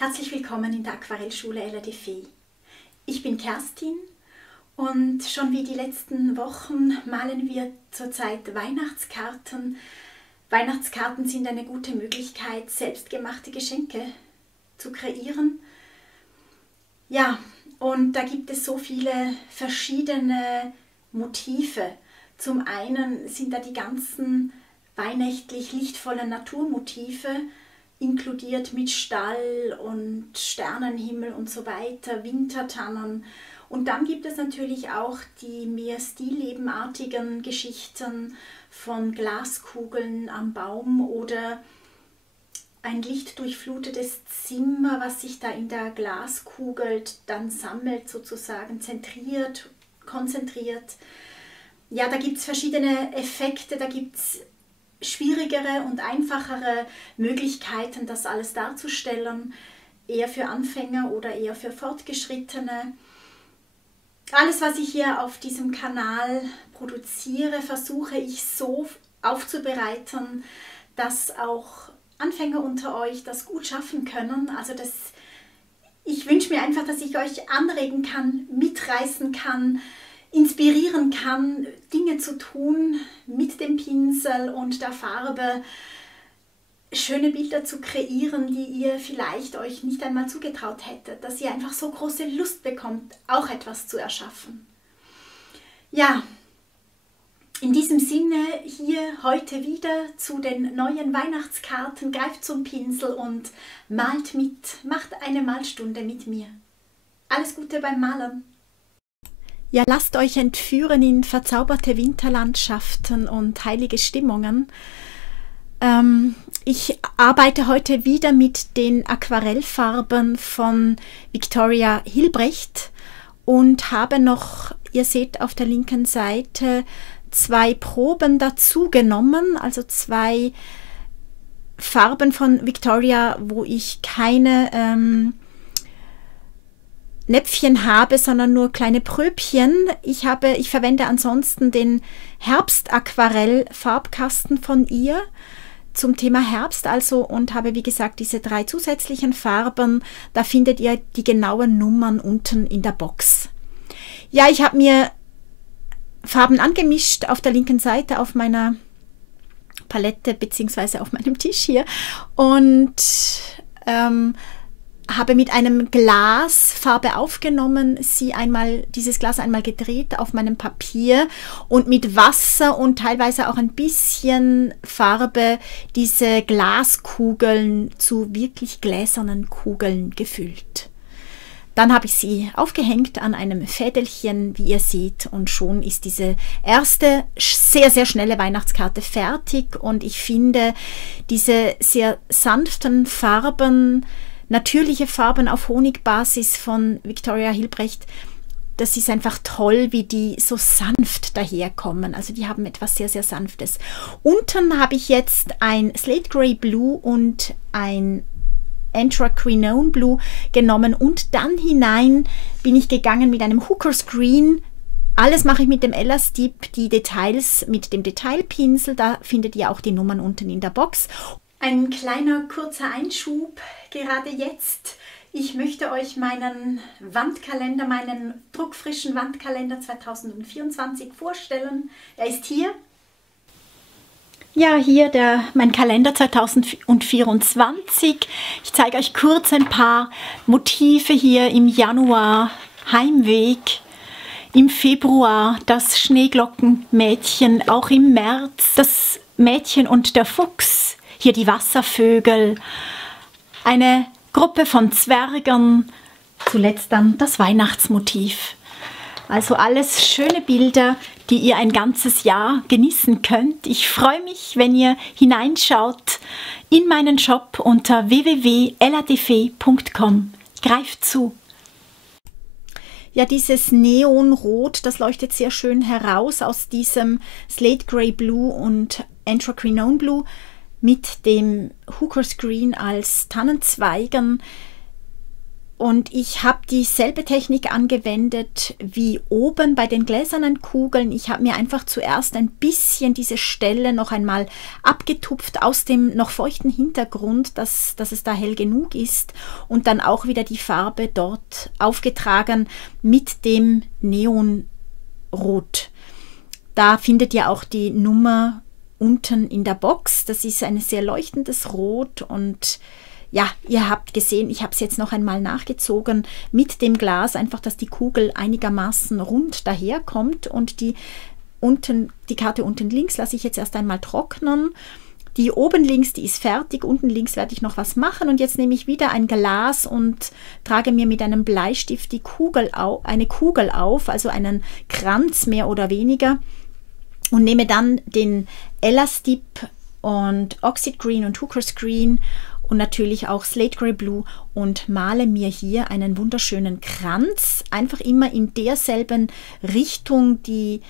Herzlich willkommen in der Aquarellschule LADFE. Ich bin Kerstin und schon wie die letzten Wochen malen wir zurzeit Weihnachtskarten. Weihnachtskarten sind eine gute Möglichkeit, selbstgemachte Geschenke zu kreieren. Ja, und da gibt es so viele verschiedene Motive. Zum einen sind da die ganzen weihnachtlich lichtvollen Naturmotive, inkludiert mit Stall und Sternenhimmel und so weiter, Wintertannen. Und dann gibt es natürlich auch die mehr stillebenartigen Geschichten von Glaskugeln am Baum oder ein lichtdurchflutetes Zimmer, was sich da in der Glaskugel dann sammelt, sozusagen zentriert, konzentriert. Ja, da gibt es verschiedene Effekte, da gibt es schwierigere und einfachere Möglichkeiten, das alles darzustellen, eher für Anfänger oder eher für Fortgeschrittene. Alles, was ich hier auf diesem Kanal produziere, versuche ich so aufzubereiten, dass auch Anfänger unter euch das gut schaffen können. Also ich wünsche mir einfach, dass ich euch anregen kann, mitreißen kann, inspirieren kann, Dinge zu tun mit dem Pinsel und der Farbe, schöne Bilder zu kreieren, die ihr vielleicht euch nicht einmal zugetraut hättet, dass ihr einfach so große Lust bekommt, auch etwas zu erschaffen. Ja, in diesem Sinne hier heute wieder zu den neuen Weihnachtskarten. Greift zum Pinsel und malt mit, macht eine Malstunde mit mir. Alles Gute beim Malen! Ja, lasst euch entführen in verzauberte Winterlandschaften und heilige Stimmungen. Ich arbeite heute wieder mit den Aquarellfarben von Viktoria Hilbrecht und habe noch, ihr seht auf der linken Seite, 2 Proben dazu genommen, also 2 Farben von Viktoria, wo ich keine Näpfchen habe, sondern nur kleine Pröbchen. Ich verwende ansonsten den Herbst-Aquarell-Farbkasten von ihr zum Thema Herbst und habe wie gesagt diese 3 zusätzlichen Farben. Da findet ihr die genauen Nummern unten in der Box. Ja, ich habe mir Farben angemischt auf der linken Seite auf meiner Palette bzw. auf meinem Tisch hier und habe mit einem Glas Farbe aufgenommen, dieses Glas einmal gedreht auf meinem Papier und mit Wasser und teilweise auch ein bisschen Farbe diese Glaskugeln zu wirklich gläsernen Kugeln gefüllt. Dann habe ich sie aufgehängt an einem Fädelchen, wie ihr seht, und schon ist diese erste sehr, sehr schnelle Weihnachtskarte fertig und ich finde diese sehr sanften Farben, natürliche Farben auf Honigbasis von Viktoria Hilbrecht, das ist einfach toll, wie die so sanft daherkommen. Also die haben etwas sehr, sehr Sanftes. Unten habe ich jetzt ein Slate Grey Blue und ein Anthraquinone Blue genommen und dann hinein bin ich gegangen mit einem Hooker's Green. Alles mache ich mit dem Elastip, die Details mit dem Detailpinsel, da findet ihr auch die Nummern unten in der Box. Ein kleiner kurzer Einschub gerade jetzt. Ich möchte euch meinen Wandkalender, meinen druckfrischen Wandkalender 2024 vorstellen. Er ist hier. Ja, hier mein Kalender 2024. Ich zeige euch kurz ein paar Motive hier im Januar. Heimweg. Im Februar das Schneeglockenmädchen. Auch im März das Mädchen und der Fuchs. Hier die Wasservögel, eine Gruppe von Zwergen, zuletzt dann das Weihnachtsmotiv. Also alles schöne Bilder, die ihr ein ganzes Jahr genießen könnt. Ich freue mich, wenn ihr hineinschaut in meinen Shop unter www.ladfe.com. Greift zu! Ja, dieses Neonrot, das leuchtet sehr schön heraus aus diesem Slate Grey Blue und Anthraquinone Blue. Mit dem Hooker's Green als Tannenzweigen. Und ich habe dieselbe Technik angewendet wie oben bei den gläsernen Kugeln. Ich habe mir einfach zuerst ein bisschen diese Stelle noch einmal abgetupft aus dem noch feuchten Hintergrund, dass es da hell genug ist. Und dann auch wieder die Farbe dort aufgetragen mit dem Neonrot. Da findet ihr auch die Nummer unten in der Box. Das ist ein sehr leuchtendes Rot und ja, ihr habt gesehen, ich habe es jetzt noch einmal nachgezogen mit dem Glas, einfach, dass die Kugel einigermaßen rund daherkommt und die Karte unten links lasse ich jetzt erst einmal trocknen. Die oben links, die ist fertig, unten links werde ich noch was machen und jetzt nehme ich wieder ein Glas und trage mir mit einem Bleistift eine Kugel auf, also einen Kranz mehr oder weniger und nehme dann den Elastip und Oxide Green und Hooker's Green und natürlich auch Slate Grey Blue und male mir hier einen wunderschönen Kranz. Einfach immer in derselben Richtung die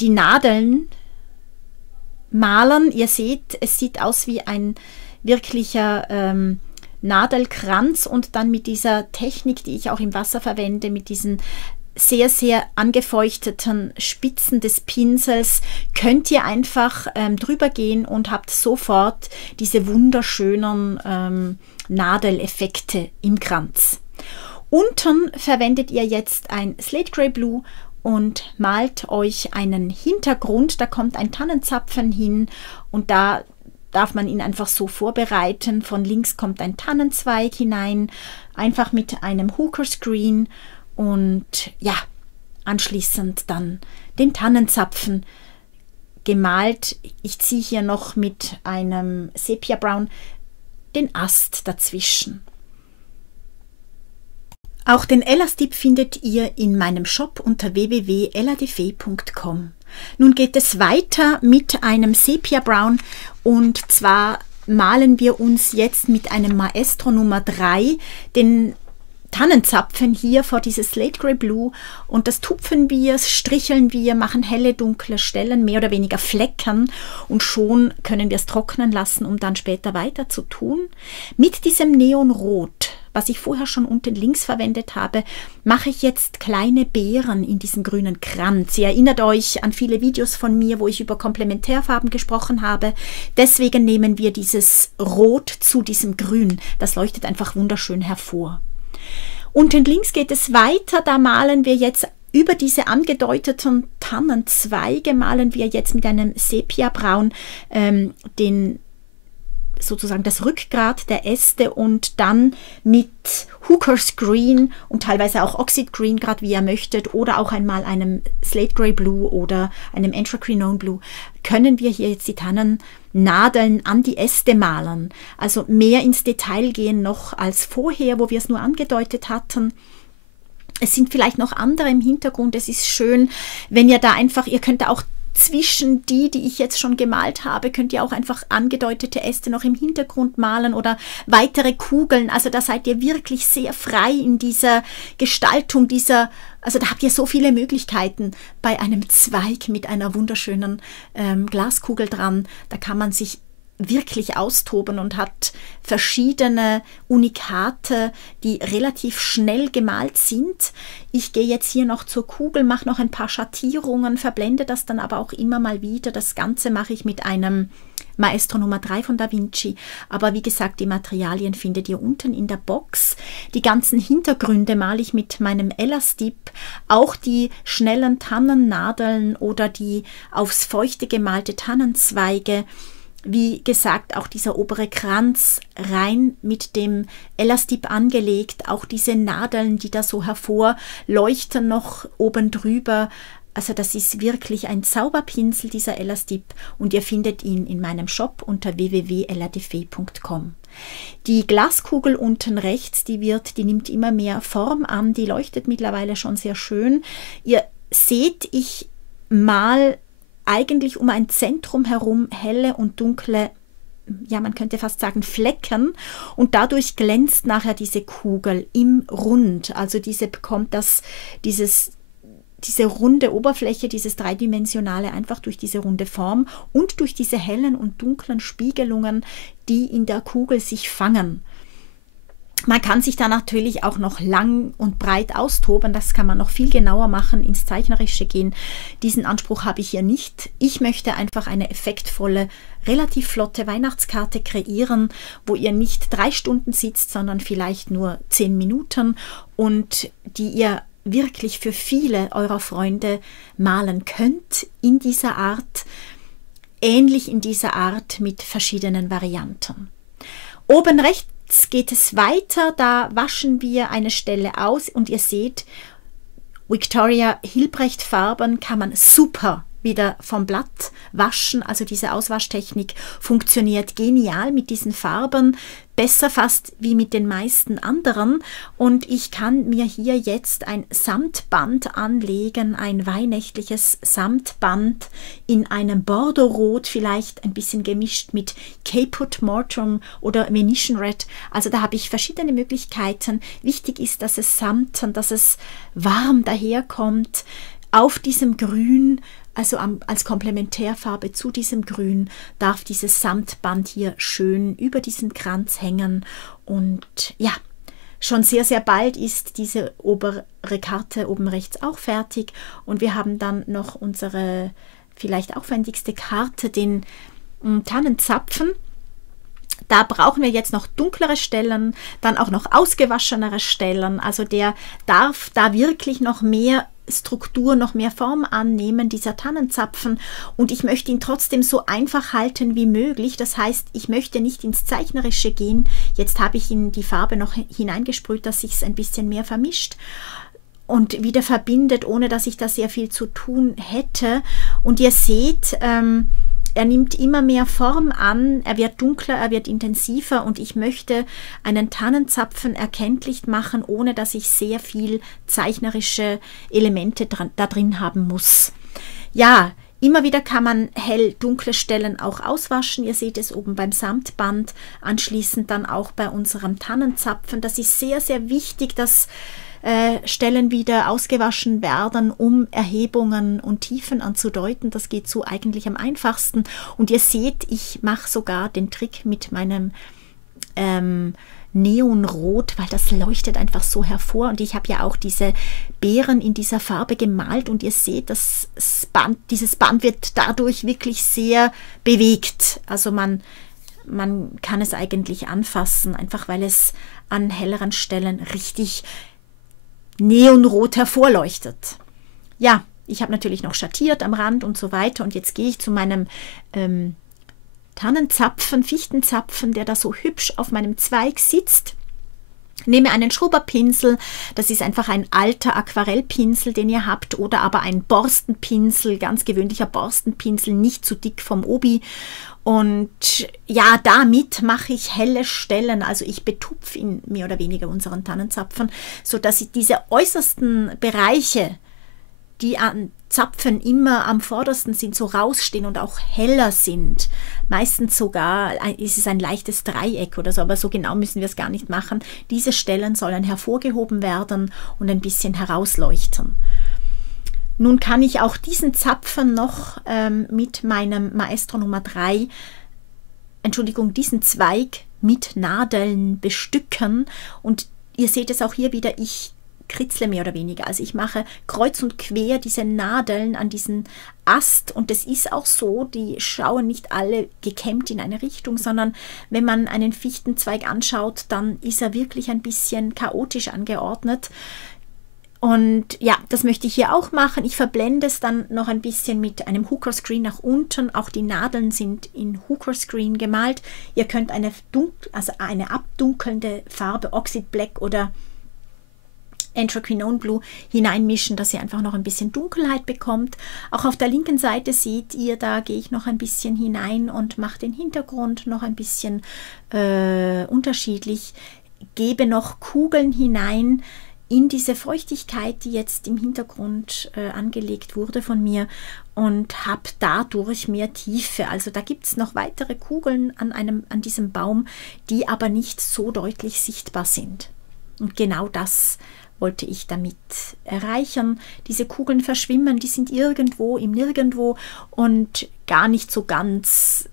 Nadeln malen. Ihr seht, es sieht aus wie ein wirklicher Nadelkranz und dann mit dieser Technik, die ich auch im Wasser verwende, mit diesen sehr, sehr angefeuchteten Spitzen des Pinsels könnt ihr einfach drüber gehen und habt sofort diese wunderschönen Nadeleffekte im Kranz. Unten verwendet ihr jetzt ein Slate Grey Blue und malt euch einen Hintergrund. Da kommt ein Tannenzapfen hin und da darf man ihn einfach so vorbereiten. Von links kommt ein Tannenzweig hinein, einfach mit einem Hooker's Green. Und ja, anschließend dann den Tannenzapfen gemalt. Ich ziehe hier noch mit einem Sepia Brown den Ast dazwischen. Auch den Elastip findet ihr in meinem Shop unter www.eladefee.com. Nun geht es weiter mit einem Sepia Brown und zwar malen wir uns jetzt mit einem Maestro Nummer 3 den Tannenzapfen hier vor dieses Slate Grey Blue und das tupfen wir, stricheln wir, machen helle, dunkle Stellen, mehr oder weniger Flecken und schon können wir es trocknen lassen, um dann später weiter zu tun. Mit diesem Neonrot, was ich vorher schon unten links verwendet habe, mache ich jetzt kleine Beeren in diesen grünen Kranz. Ihr erinnert euch an viele Videos von mir, wo ich über Komplementärfarben gesprochen habe. Deswegen nehmen wir dieses Rot zu diesem Grün. Das leuchtet einfach wunderschön hervor. Unten links geht es weiter, da malen wir jetzt über diese angedeuteten Tannenzweige, malen wir jetzt mit einem Sepia-Braun sozusagen das Rückgrat der Äste und dann mit Hooker's Green und teilweise auch Oxide Green, gerade wie ihr möchtet, oder auch einmal einem Slate Grey Blue oder einem Anthraquinone Blue, können wir hier jetzt die Tannennadeln an die Äste malen. Also mehr ins Detail gehen noch als vorher, wo wir es nur angedeutet hatten. Es sind vielleicht noch andere im Hintergrund. Es ist schön, wenn ihr da einfach, ihr könnt auch zwischen die ich jetzt schon gemalt habe, könnt ihr auch einfach angedeutete Äste noch im Hintergrund malen oder weitere Kugeln. Also da seid ihr wirklich sehr frei in dieser Gestaltung also da habt ihr so viele Möglichkeiten bei einem Zweig mit einer wunderschönen Glaskugel dran. Da kann man sich wirklich austoben und hat verschiedene Unikate, die relativ schnell gemalt sind. Ich gehe jetzt hier noch zur Kugel, mache noch ein paar Schattierungen, verblende das dann aber auch immer mal wieder. Das Ganze mache ich mit einem Maestro Nummer 3 von Da Vinci. Aber wie gesagt, die Materialien findet ihr unten in der Box. Die ganzen Hintergründe male ich mit meinem Elastip. Auch die schnellen Tannennadeln oder die aufs Feuchte gemalte Tannenzweige. Wie gesagt, auch dieser obere Kranz rein mit dem Elastip angelegt, auch diese Nadeln, die da so hervorleuchten noch oben drüber. Also das ist wirklich ein Zauberpinsel, dieser Elastip, und ihr findet ihn in meinem Shop unter www.eladefee.com. Die Glaskugel unten rechts, die nimmt immer mehr Form an, die leuchtet mittlerweile schon sehr schön. Ihr seht, ich mal eigentlich um ein Zentrum herum helle und dunkle, ja, man könnte fast sagen Flecken, und dadurch glänzt nachher diese Kugel im Rund. Also diese bekommt diese runde Oberfläche, dieses dreidimensionale, einfach durch diese runde Form und durch diese hellen und dunklen Spiegelungen, die in der Kugel sich fangen. Man kann sich da natürlich auch noch lang und breit austoben, das kann man noch viel genauer machen, ins Zeichnerische gehen. Diesen Anspruch habe ich hier nicht. Ich möchte einfach eine effektvolle, relativ flotte Weihnachtskarte kreieren, wo ihr nicht 3 Stunden sitzt, sondern vielleicht nur 10 Minuten und die ihr wirklich für viele eurer Freunde malen könnt in dieser Art, ähnlich in dieser Art mit verschiedenen Varianten. Oben rechts geht es weiter, da waschen wir eine Stelle aus und ihr seht, Victoria Hilprecht Farben kann man super wieder vom Blatt waschen, also diese Auswaschtechnik funktioniert genial mit diesen Farben, besser fast wie mit den meisten anderen und ich kann mir hier jetzt ein Samtband anlegen, ein weihnachtliches Samtband in einem Bordeaux-Rot, vielleicht ein bisschen gemischt mit Caput Mortuum oder Venetian Red, also da habe ich verschiedene Möglichkeiten. Wichtig ist, dass es samten, dass es warm daherkommt, auf diesem Grün. Also als Komplementärfarbe zu diesem Grün darf dieses Samtband hier schön über diesen Kranz hängen. Und ja, schon sehr, sehr bald ist diese obere Karte oben rechts auch fertig. Und wir haben dann noch unsere vielleicht aufwendigste Karte, den Tannenzapfen. Da brauchen wir jetzt noch dunklere Stellen, dann auch noch ausgewaschenere Stellen. Also der darf da wirklich noch mehr Struktur, noch mehr Form annehmen, dieser Tannenzapfen. Und ich möchte ihn trotzdem so einfach halten wie möglich. Das heißt, ich möchte nicht ins Zeichnerische gehen. Jetzt habe ich in die Farbe noch hineingesprüht, dass sich es ein bisschen mehr vermischt und wieder verbindet, ohne dass ich da sehr viel zu tun hätte. Und ihr seht, er nimmt immer mehr Form an, er wird dunkler, er wird intensiver und ich möchte einen Tannenzapfen erkenntlich machen, ohne dass ich sehr viel zeichnerische Elemente da drin haben muss. Ja, immer wieder kann man hell-dunkle Stellen auch auswaschen. Ihr seht es oben beim Samtband, anschließend dann auch bei unserem Tannenzapfen. Das ist sehr, sehr wichtig, dass Stellen wieder ausgewaschen werden, um Erhebungen und Tiefen anzudeuten. Das geht so eigentlich am einfachsten. Und ihr seht, ich mache sogar den Trick mit meinem Neonrot, weil das leuchtet einfach so hervor. Und ich habe ja auch diese Beeren in dieser Farbe gemalt und ihr seht, dieses Band wird dadurch wirklich sehr bewegt. Also man kann es eigentlich anfassen, einfach weil es an helleren Stellen richtig neonrot hervorleuchtet. Ja, ich habe natürlich noch schattiert am Rand und so weiter und jetzt gehe ich zu meinem Tannenzapfen, Fichtenzapfen, der da so hübsch auf meinem Zweig sitzt. Nehme einen Schrubberpinsel, das ist einfach ein alter Aquarellpinsel, den ihr habt, oder aber ein Borstenpinsel, ganz gewöhnlicher Borstenpinsel, nicht zu dick vom Obi. Und ja, damit mache ich helle Stellen, also ich betupfe ihn mehr oder weniger unseren Tannenzapfen, sodass ich diese äußersten Bereiche, die an Zapfen immer am vordersten sind, so rausstehen und auch heller sind. Meistens sogar ist es ein leichtes Dreieck oder so, aber so genau müssen wir es gar nicht machen. Diese Stellen sollen hervorgehoben werden und ein bisschen herausleuchten. Nun kann ich auch diesen Zapfen noch mit meinem Maestro Nummer 3, diesen Zweig mit Nadeln bestücken. Und ihr seht es auch hier wieder, ich kritzle mehr oder weniger. Also ich mache kreuz und quer diese Nadeln an diesen Ast und es ist auch so, die schauen nicht alle gekämmt in eine Richtung, sondern wenn man einen Fichtenzweig anschaut, dann ist er wirklich ein bisschen chaotisch angeordnet. Und ja, das möchte ich hier auch machen. Ich verblende es dann noch ein bisschen mit einem Hooker Screen nach unten. Auch die Nadeln sind in Hooker Screen gemalt. Ihr könnt eine abdunkelnde Farbe, Oxide Black oder Anthraquinone Blue hineinmischen, dass ihr einfach noch ein bisschen Dunkelheit bekommt. Auch auf der linken Seite seht ihr, da gehe ich noch ein bisschen hinein und mache den Hintergrund noch ein bisschen unterschiedlich. Gebe noch Kugeln hinein in diese Feuchtigkeit, die jetzt im Hintergrund angelegt wurde von mir und habe dadurch mehr Tiefe. Also da gibt es noch weitere Kugeln an diesem Baum, die aber nicht so deutlich sichtbar sind. Und genau das wollte ich damit erreichen. Diese Kugeln verschwimmen, die sind irgendwo im Nirgendwo und gar nicht so ganz,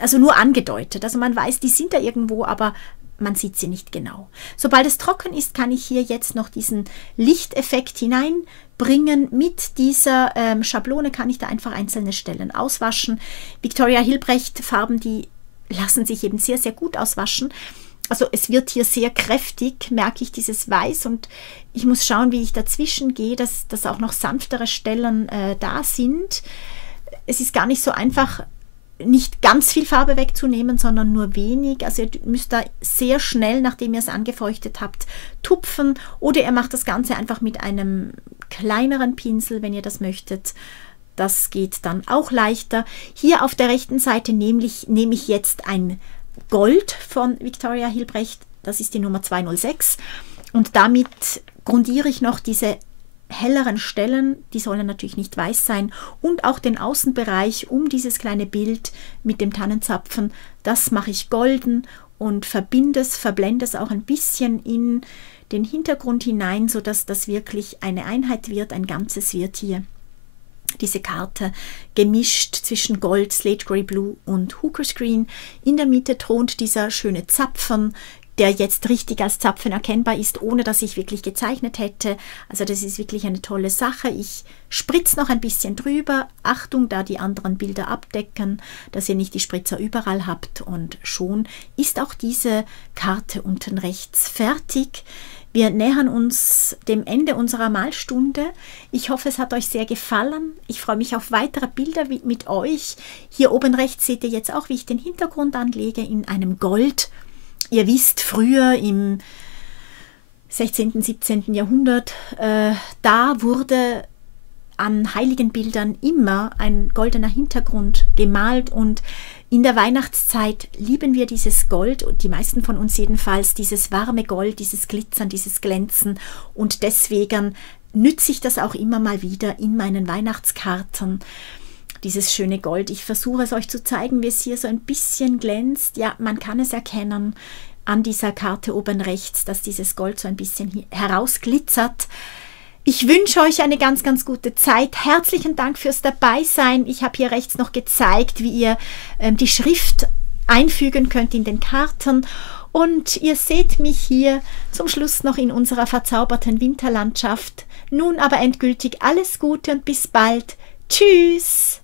also nur angedeutet. Also man weiß, die sind da irgendwo, aber man sieht sie nicht genau. Sobald es trocken ist, kann ich hier jetzt noch diesen Lichteffekt hineinbringen. Mit dieser Schablone kann ich da einfach einzelne Stellen auswaschen. Victoria Hilbrecht Farben, die lassen sich eben sehr, sehr gut auswaschen. Also es wird hier sehr kräftig, merke ich, dieses Weiß, und ich muss schauen, wie ich dazwischen gehe, dass auch noch sanftere Stellen da sind. Es ist gar nicht so einfach, nicht ganz viel Farbe wegzunehmen, sondern nur wenig. Also ihr müsst da sehr schnell, nachdem ihr es angefeuchtet habt, tupfen, oder ihr macht das Ganze einfach mit einem kleineren Pinsel, wenn ihr das möchtet. Das geht dann auch leichter. Hier auf der rechten Seite nehme ich jetzt ein Gold von Victoria Hilbrecht, das ist die Nummer 206, und damit grundiere ich noch diese helleren Stellen, die sollen natürlich nicht weiß sein, und auch den Außenbereich um dieses kleine Bild mit dem Tannenzapfen, das mache ich golden und verblende es auch ein bisschen in den Hintergrund hinein, sodass das wirklich eine Einheit wird, ein Ganzes wird hier. Diese Karte gemischt zwischen Gold, Slate Grey Blue und Hooker's Green. In der Mitte thront dieser schöne Zapfen, der jetzt richtig als Zapfen erkennbar ist, ohne dass ich wirklich gezeichnet hätte. Also das ist wirklich eine tolle Sache. Ich spritze noch ein bisschen drüber. Achtung, da die anderen Bilder abdecken, dass ihr nicht die Spritzer überall habt, und schon ist auch diese Karte unten rechts fertig. Wir nähern uns dem Ende unserer Malstunde. Ich hoffe, es hat euch sehr gefallen. Ich freue mich auf weitere Bilder mit euch. Hier oben rechts seht ihr jetzt auch, wie ich den Hintergrund anlege in einem Gold. Ihr wisst, früher im 16., 17. Jahrhundert, da wurde an heiligen Bildern immer ein goldener Hintergrund gemalt, und in der Weihnachtszeit lieben wir dieses Gold, und die meisten von uns jedenfalls, dieses warme Gold, dieses Glitzern, dieses Glänzen, und deswegen nütze ich das auch immer mal wieder in meinen Weihnachtskarten. Dieses schöne Gold. Ich versuche es euch zu zeigen, wie es hier so ein bisschen glänzt. Ja, man kann es erkennen an dieser Karte oben rechts, dass dieses Gold so ein bisschen herausglitzert. Ich wünsche euch eine ganz, ganz gute Zeit. Herzlichen Dank fürs Dabeisein. Ich habe hier rechts noch gezeigt, wie ihr die Schrift einfügen könnt in den Karten. Und ihr seht mich hier zum Schluss noch in unserer verzauberten Winterlandschaft. Nun aber endgültig alles Gute und bis bald. Tschüss!